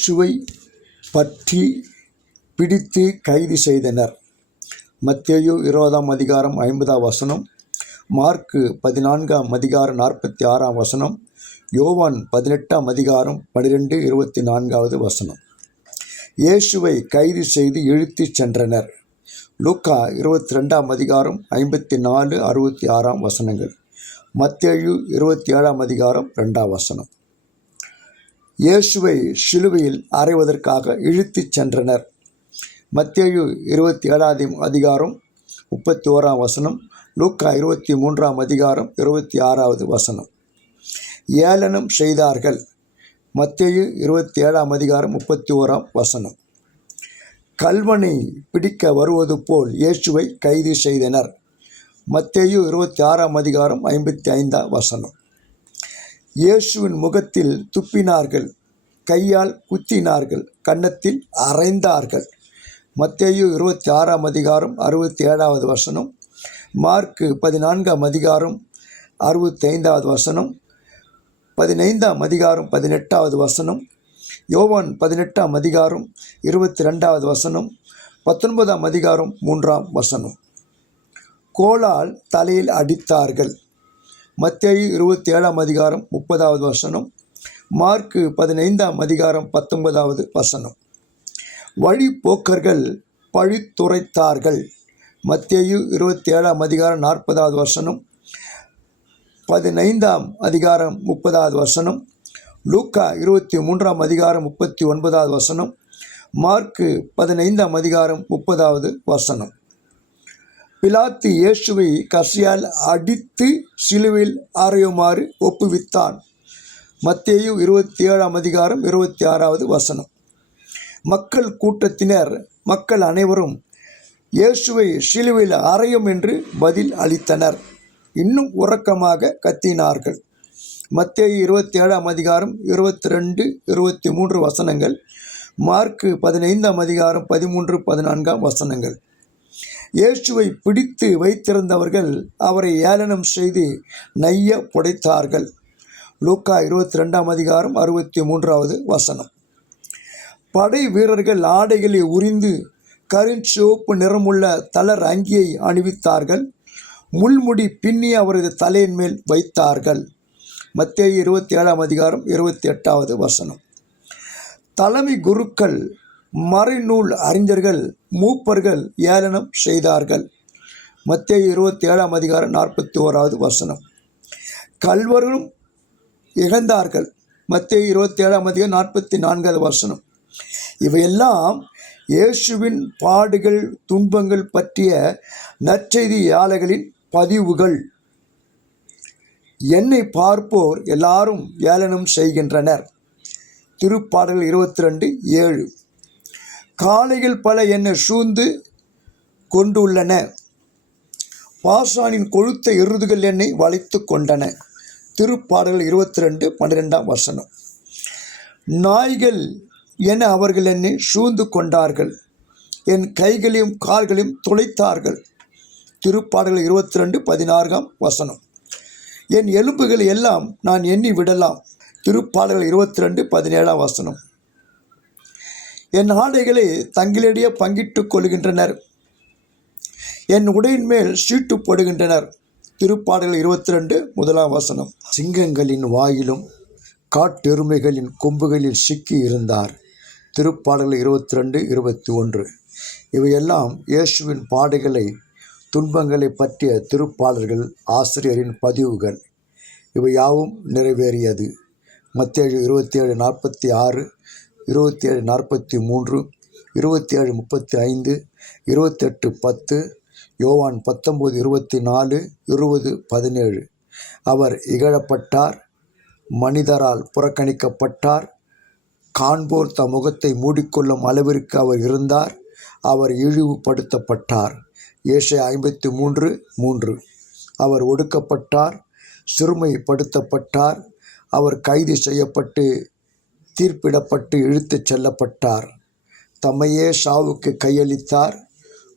இயேசுவை பற்றி பிடித்து கைது செய்தனர். மத்தேயு 20 அதிகாரம் 50 மார்க்கு 14 அதிகாரம் 46 யோவான் 18 அதிகாரம் 12-24 இயேசுவை கைது செய்து இழுத்துச் சென்றனர். லூக்கா 22 அதிகாரம் 54-66 மத்தேயு 27 அதிகாரம் 2 இயேசுவை சிலுவையில் அறைவதற்காக இழுத்துச் சென்றனர். மத்தேயு 27 அதிகாரம் 31 லூக்கா 23 அதிகாரம் 26 ஏளனம் செய்தார்கள். மத்தேயு 27 அதிகாரம் 31 கள்வனை பிடிக்க வருவது போல் இயேசுவை கைது செய்தனர். மத்தேயு 26 அதிகாரம் 55 இயேசுவின் முகத்தில் துப்பினார்கள், கையால் குத்தினார்கள், கன்னத்தில் அறைந்தார்கள். மத்தேயு 26 அதிகாரம் 67 மார்க்கு 14 அதிகாரம் 65 15 அதிகாரம் 18 யோவான் 18 அதிகாரம் 22 19 அதிகாரம் 3 கோலால் தலையில் அடித்தார்கள். மத்தேயு 27 அதிகாரம் 30 மார்க்கு 15 அதிகாரம் 19 வழிப்போக்கர்கள் பழித்துரைத்தார்கள். மத்தேயு 27 அதிகாரம் 40 15 அதிகாரம் 30 லூக்கா 23 அதிகாரம் 39 மார்க்கு 15 அதிகாரம் 30 பிலாத்து இயேசுவை கசையால் அடித்து சிலுவையில் அறையுமாறு ஒப்புவித்தான். மத்தேயு 27 அதிகாரம் 26 மக்கள் கூட்டத்தினர் மக்கள் அனைவரும் இயேசுவை சிலுவையில் அறையும் என்று பதில் அளித்தனர். இன்னும் உறக்கமாக கத்தினார்கள். மத்தேயு 27 அதிகாரம் 22-23 மார்க்கு 15 அதிகாரம் 13-14 இயேசுவை பிடித்து வைத்திருந்தவர்கள் அவரை ஏளனம் செய்து நைய புடைத்தார்கள். லூக்கா 22 அதிகாரம் 63 படை வீரர்கள் ஆடைகளை உரிந்து கருஞ்சிவப்பு நிறமுள்ள தளர் அங்கியை அணிவித்தார்கள். முள்முடி பின்னி அவரது தலையின் மேல் வைத்தார்கள். மத்தேயு 27 அதிகாரம் 28 தலைமை குருக்கள், மறைநூல் அறிஞர்கள், மூப்பர்கள் ஏளனம் செய்தார்கள். மத்தேயு 27 அதிகாரம் 41 கள்வரும் இகழ்ந்தார்கள். மத்தேயு 27 அதிகாரம் 44 இவையெல்லாம் இயேசுவின் பாடுகள் துன்பங்கள் பற்றிய நற்செய்தியாளர்களின் பதிவுகள். என்னை பார்ப்போர் எல்லாரும் ஏளனம் செய்கின்றனர். திருப்பாடல்கள் 22:7 காளைகள் பல என்னை சூழ்ந்து கொண்டுள்ளன, பாசானின் கொழுத்த எருதுகள் என்னை வளைத்து கொண்டன. திருப்பாடல்கள் 22:12 நாய்கள் என அவர்கள் என்னை சூழ்ந்து கொண்டார்கள், என் கைகளையும் கால்களையும் துளைத்தார்கள். திருப்பாடல்கள் 22:16 என் எலும்புகளை எல்லாம் நான் எண்ணி விடலாம். திருப்பாடல்கள் 22:17 என் ஆடைகளை தங்களிடையே பங்கிட்டு கொள்கின்றனர், என் உடையின் மேல் சீட்டு போடுகின்றனர். திருப்பாடல்கள் 22:1 சிங்கங்களின் வாயிலும் காட்டெருமைகளின் கொம்புகளில் சிக்கி இருந்தார். திருப்பாடல்கள் 22:21 இவையெல்லாம் இயேசுவின் பாடுகளை துன்பங்களை பற்றிய திருப்பாடல்கள் ஆசிரியரின் பதிவுகள். இவையாவும் நிறைவேறியது. மத்தேயு 27:46, 27:43, 27:35, 28:10, யோவான் 19:24, 20:17 அவர் இகழப்பட்டார், மனிதரால் புறக்கணிக்கப்பட்டார், காண்போர் தம் முகத்தை மூடிக்கொள்ளும் அளவிற்கு அவர் இருந்தார், அவர் இழிவுபடுத்தப்பட்டார். ஏசாயா 53:3 அவர் ஒடுக்கப்பட்டார், சிறுமைப்படுத்தப்பட்டார், அவர் கைது செய்யப்பட்டு தீர்ப்பிடப்பட்டு இழுத்துச் செல்லப்பட்டார், தம்மையே சாவுக்கு கையளித்தார்,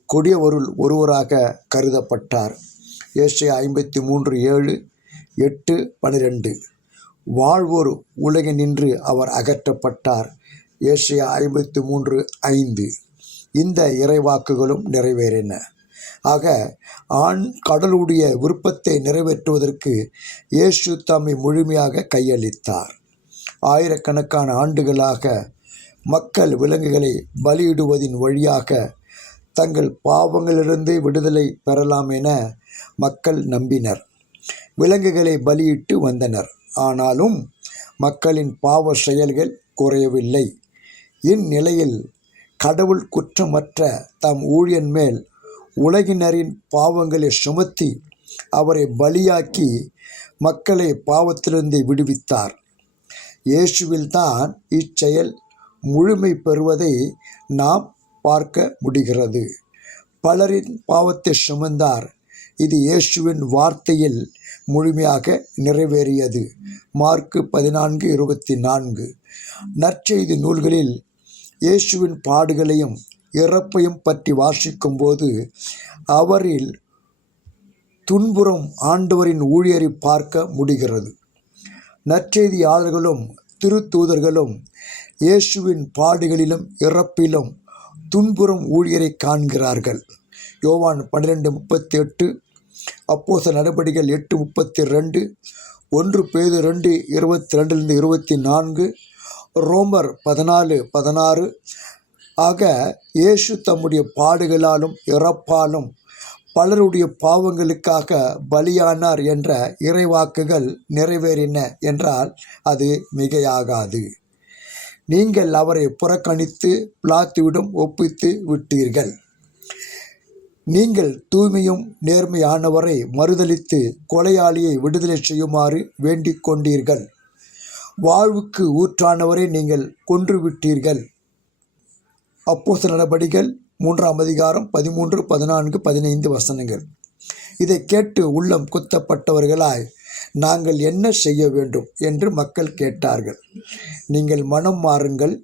கொடியவருள் ஒருவராக கருதப்பட்டார். ஏசாயா 53:7, 8, 12 வாழ்வோர் உலகினின்று அவர் அகற்றப்பட்டார். ஏசாயா 53:5 இந்த இறைவாக்குகளும் நிறைவேறின. ஆக கடவுளுடைய விருப்பத்தை நிறைவேற்றுவதற்கு இயேசு தம்மை முழுமையாக கையளித்தார். ஆயிரக்கணக்கான ஆண்டுகளாக மக்கள் விலங்குகளை பலியிடுவதின் வழியாக தங்கள் பாவங்களிலிருந்து விடுதலை பெறலாம் என மக்கள் நம்பினர். விலங்குகளை பலியிட்டு வந்தனர். ஆனாலும் மக்களின் பாவ செயல்கள் குறையவில்லை. இந்நிலையில் கடவுள் குற்றமற்ற தம் ஊழியன் மேல் உலகினரின் பாவங்களை சுமத்தி அவரை பலியாக்கி மக்களை பாவத்திலிருந்து விடுவித்தார். இயேசுவில்தான் இச்செயல் முழுமை பெறுவதை நாம் பார்க்க முடிகிறது. பலரின் பாவத்தை சுமந்தார். இது இயேசுவின் வார்த்தையில் முழுமையாக நிறைவேறியது. மார்க்கு 14:24. நற்செய்தி நூல்களில் இயேசுவின் பாடுகளையும் இறப்பையும் பற்றி வாசிக்கும்போது அவரில் துன்புறும் ஆண்டவரின் ஊழியரை பார்க்க முடிகிறது. நற்செய்தியாளர்களும் திருத்தூதர்களும் இயேசுவின் பாடுகளிலும் இறப்பிலும் துன்புறும் ஊழியரை காண்கிறார்கள். யோவான் 12:38, அப்போஸ்தலர் நடபடிகள் 8:32, 1 பேதுரு 2:22-24, ரோமர் 14:16. ஆக இயேசு தம்முடைய பாடுகளாலும் இறப்பாலும் பலருடைய பாவங்களுக்காக பலியானார் என்ற இறைவாக்குகள் நிறைவேறின என்றால் அது மிகையாகாது. நீங்கள் அவரை புறக்கணித்து பிலாத்துவிடம் ஒப்பித்து விட்டீர்கள். நீங்கள் தூய்மையும் நேர்மையானவரை மறுதலித்து கொலையாளியை விடுதலை செய்யுமாறு வேண்டிக் கொண்டீர்கள். வாழ்வுக்கு ஊற்றானவரை நீங்கள் கொன்றுவிட்டீர்கள். அப்போஸ்தலர் நடபடிகள் 3 13, 14, 15 வசனங்கள். இதை கேட்டு உள்ளம் குத்தப்பட்டவர்களாய் நாங்கள் என்ன செய்ய வேண்டும் என்று மக்கள் கேட்டார்கள். நீங்கள் மனம் மாறுங்கள்,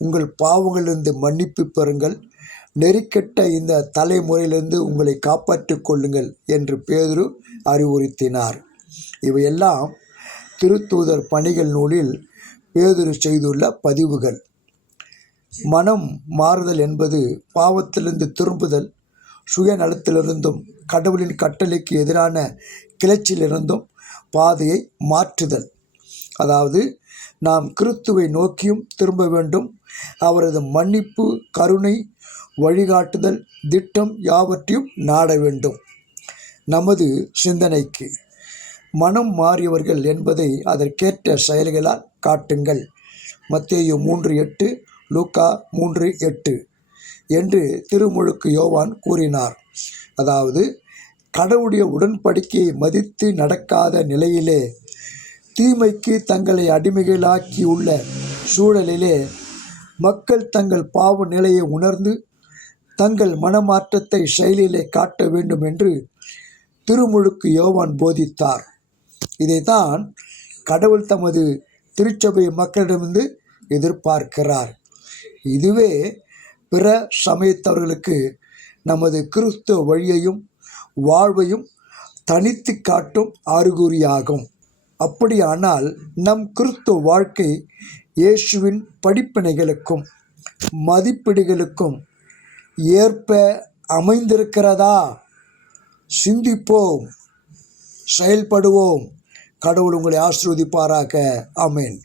உங்கள் பாவங்களிலிருந்து மன்னிப்பு பெறுங்கள், நெறிக்கெட்ட இந்த தலைமுறையிலிருந்து உங்களை காப்பாற்றிக் கொள்ளுங்கள் என்று பேதுரு அறிவுறுத்தினார். இவையெல்லாம் திருத்தூதர் பணிகள் நூலில் பேதுரு செய்துள்ள பதிவுகள். மனம் மாறுதல் என்பது பாவத்திலிருந்து திரும்புதல், சுயநலத்திலிருந்தும் கடவுளின் கட்டளைக்கு எதிரான கிளர்ச்சியிலிருந்தும் பாதையை மாற்றுதல். அதாவது நாம் கிறிஸ்துவை நோக்கியும் திரும்ப வேண்டும். அவரது மன்னிப்பு, கருணை, வழிகாட்டுதல், திட்டம் யாவற்றையும் நாட வேண்டும். நமது சிந்தனைக்கு மனம் மாறியவர்கள் என்பதை அதற்கேற்ற செயல்களால் காட்டுங்கள். மத்தேயு 3:8, லூக்கா 3:8 என்று திருமுழுக்கு யோவான் கூறினார். அதாவது கடவுளுடைய உடன்படிக்கையை மதித்து நடக்காத நிலையிலே, தீமைக்கு தங்களை அடிமைகளாக்கியுள்ள சூழலிலே மக்கள் தங்கள் பாவ நிலையை உணர்ந்து தங்கள் மனமாற்றத்தை செயலிலே காட்ட வேண்டும் என்று திருமுழுக்கு யோவான் போதித்தார். இதைத்தான் கடவுள் தமது திருச்சபை மக்களிடமிருந்து எதிர்பார்க்கிறார். இதுவே பிற சமயத்தவர்களுக்கு நமது கிறிஸ்துவ வழியையும் வாழ்வையும் தனித்து காட்டும் அறிகுறியாகும். அப்படியானால் நம் கிறிஸ்துவ வாழ்க்கை இயேசுவின் படிப்பினைகளுக்கும் மதிப்பீடுகளுக்கும் ஏற்ப அமைந்திருக்கிறதா? சிந்திப்போம், செயல்படுவோம். கடவுள் உங்களை ஆசீர்வதிப்பாராக. ஆமென்.